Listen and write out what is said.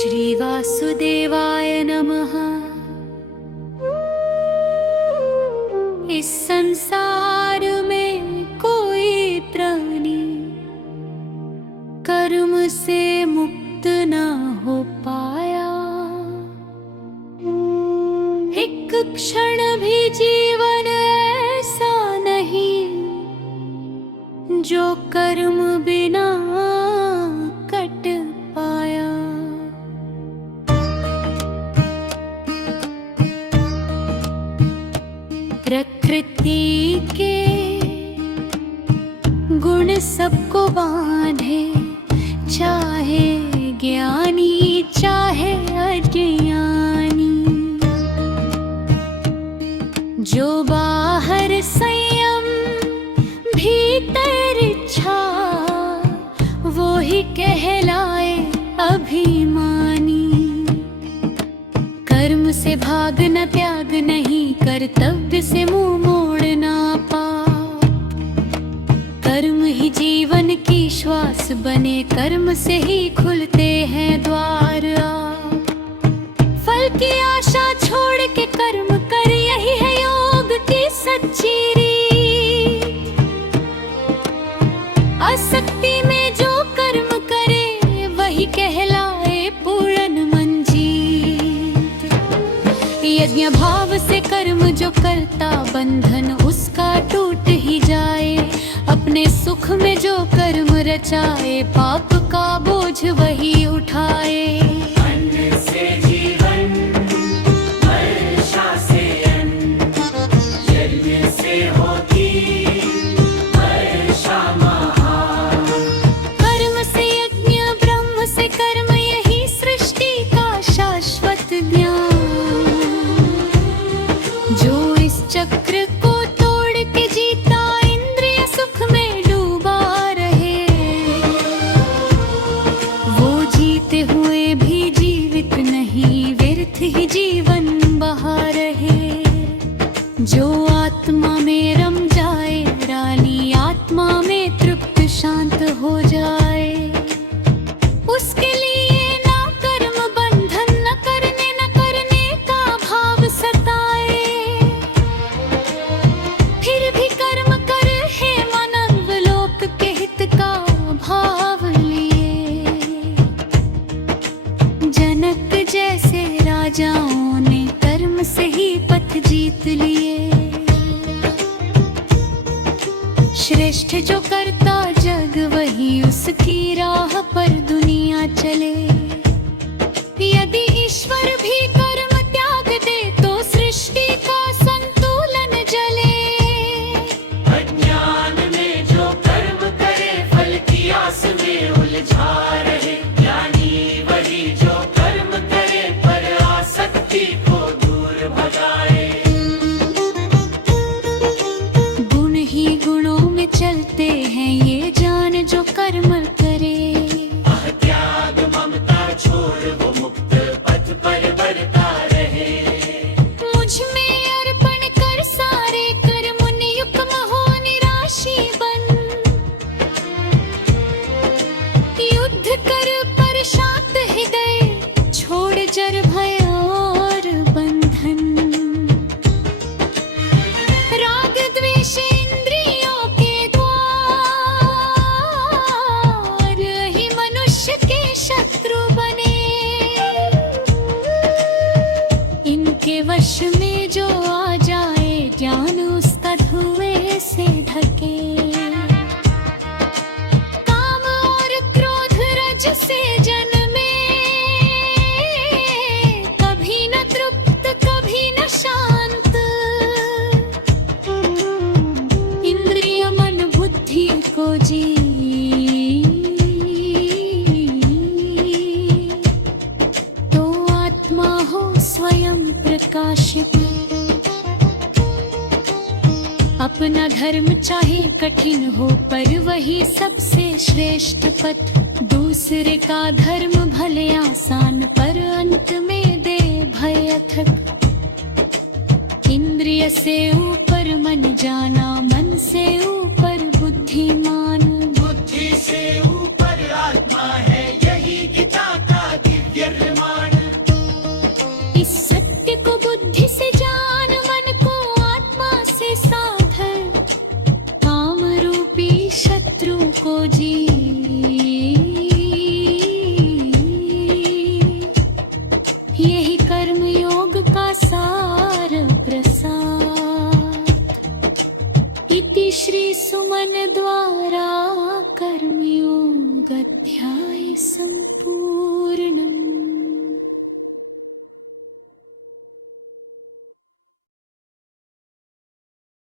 श्री वासुदेवाय नमः। इस संसार में कोई प्राणी कर्म से मुक्त न हो पाया। एक क्षण भी जीवन ऐसा नहीं जो कर्म बिना कट पाया। प्रकृति के गुण सबको बांधे, चाहे ज्ञानी चाहे अज्ञानी। जो बाहर संयम भीतर इच्छा, वो ही कहलाए अभिमानी। कर्म से भागना त्याग नहीं, कर्तव्य से मुंह मोड़ना पाप। कर्म ही जीवन की श्वास बने, कर्म से ही खुलते हैं द्वार आप। फल की आशा छोड़ के कर्म कर, यही है योग की सच्ची रीत। आसक्ति में जो कर्म करे, वही कहलाए पूर्ण मंजीत। यज्ञ भाव से कर्म जो करता, बंधन उसका टूट ही जाए। अपने सुख में जो कर्म रचाए, पाप का बोझ वही उठाए। अन्न से जीवन, वर्षा से अन्न, यज्ञ से होती वर्षा महान। कर्म से यज्ञ, ब्रह्म से कर्म, यही सृष्टि का शाश्वत ज्ञान। जो इस चक्र को तोड़ के जीता, इंद्रिय सुख में डूबा रहे। वो जीते हुए भी जीवित नहीं, व्यर्थ ही जीवन बहा रहे। जो आत्मा में रम जाए रानी, आत्मा में तृप्त शांत हो जाए। उसके लिए ना कर्म बंधन, न करने का भाव सताए। फिर भी कर्म कर है मानव लोक के हित का भाव लिए। जनक जैसे राजाओं ने कर्म से ही पथ जीत लिए। श्रेष्ठ जो करता जग, वही उसकी राह पर दुनिया चले। यदि ईश्वर भी कर्म त्याग दे, तो सृष्टि का संतुलन जले। अज्ञान में जो कर्म करे, फल की आस में उलझा रहे। ज्ञानी वही जो कर्म करे, पर आसक्ति को दूर भगाए। गुण ही गुणों में चलते हैं, ये जान जो कर्म करे। त्याग ममता छोड़ वो मुक्त पथ पर बढ़ता रहे। मुझ में अर्पण कर सारे कर्म, नियुक्त हो निराशी बन। युद्ध कर पर शांत हृदय, छोड़ जर भय और बंधन। राग द्वेष इंद्रियों के द्वार, ही मनुष्य के शत्रु बने। इनके वश में जो आ जाए, ज्ञान उसका धुएं से ढके। काम और क्रोध रज से जन्मे, कभी न तृप्त कभी न शांत। इंद्रिय मन बुद्धि को जी, तो आत्मा हो स्वयं प्रकाशित। अपना धर्म चाहे कठिन हो, पर वही सबसे श्रेष्ठ पथ। दूसरे का धर्म भले आसान, पर अंत में दे भय अथक। इंद्रिय से ऊपर मन जाना, मन से ऊपर बुद्धिमान। बुद्धि से ऊपर आत्मा है, यही गीता का दिव्य कर्मयोग का सार प्रसाद। इति श्री सुमन द्वारा कर्मयोग अध्याय समाप्त।